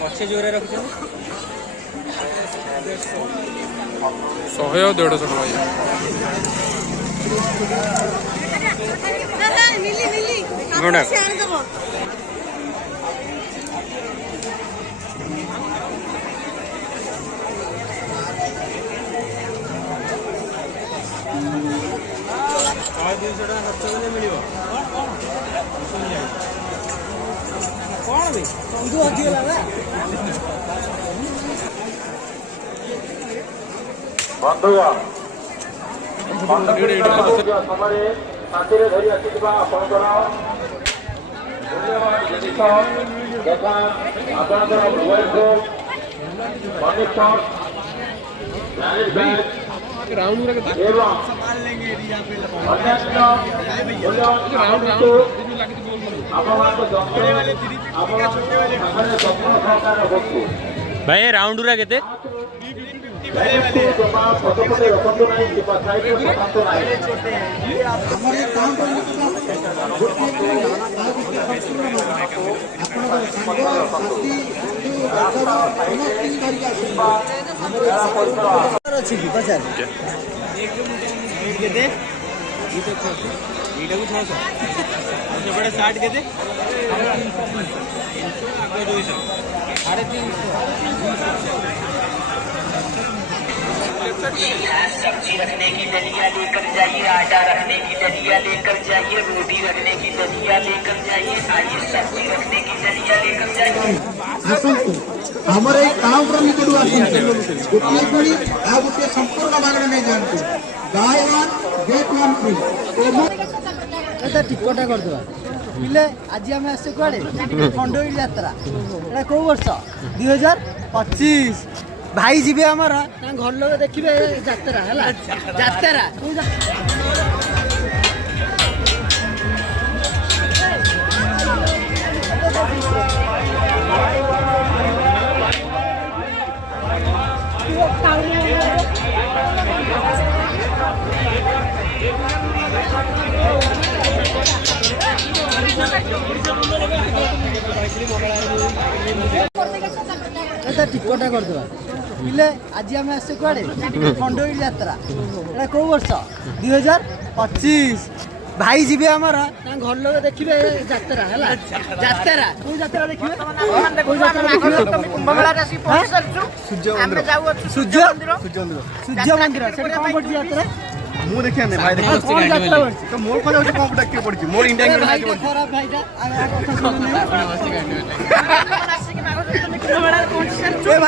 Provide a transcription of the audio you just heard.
पछे जोरे रखी 100 और 150 टका गुड भाई राउंड उरा केते सब्जी रखने की डलिया लेकर जाइए, आटा रखने की डलिया लेकर जाइए, रोटी रखने की डलिया लेकर जाइए, आइए सब्जी रखने की डलिया लेकर जाइए। हमारे काउंटर निकट आसते गोटे पीढ़ी आ गोटे संपूर्ण मागणा नहीं जानते buy one get one free टिकटा करदे पिले आज आम आसे कुआड़े खंडगिरी यात्रा एटा को वर्ष 2025 भाई जीवे आमर घर लोग देखिए यात्रा है यात्रा टिकटा करदे पिले आज आम आसे कुआड़े खंडगिरी यात्रा एटा को वर्ष 2025 भाई जीवे आमर घर लोग देखिए यात्रा है यात्रा को यात्रा देखिए सूर्य मंदिर से कौन पड़ी यात्रा मु देखिए भाई तो मोर को कौन डाके पड़ी मोर इंडिया खराब भाईटा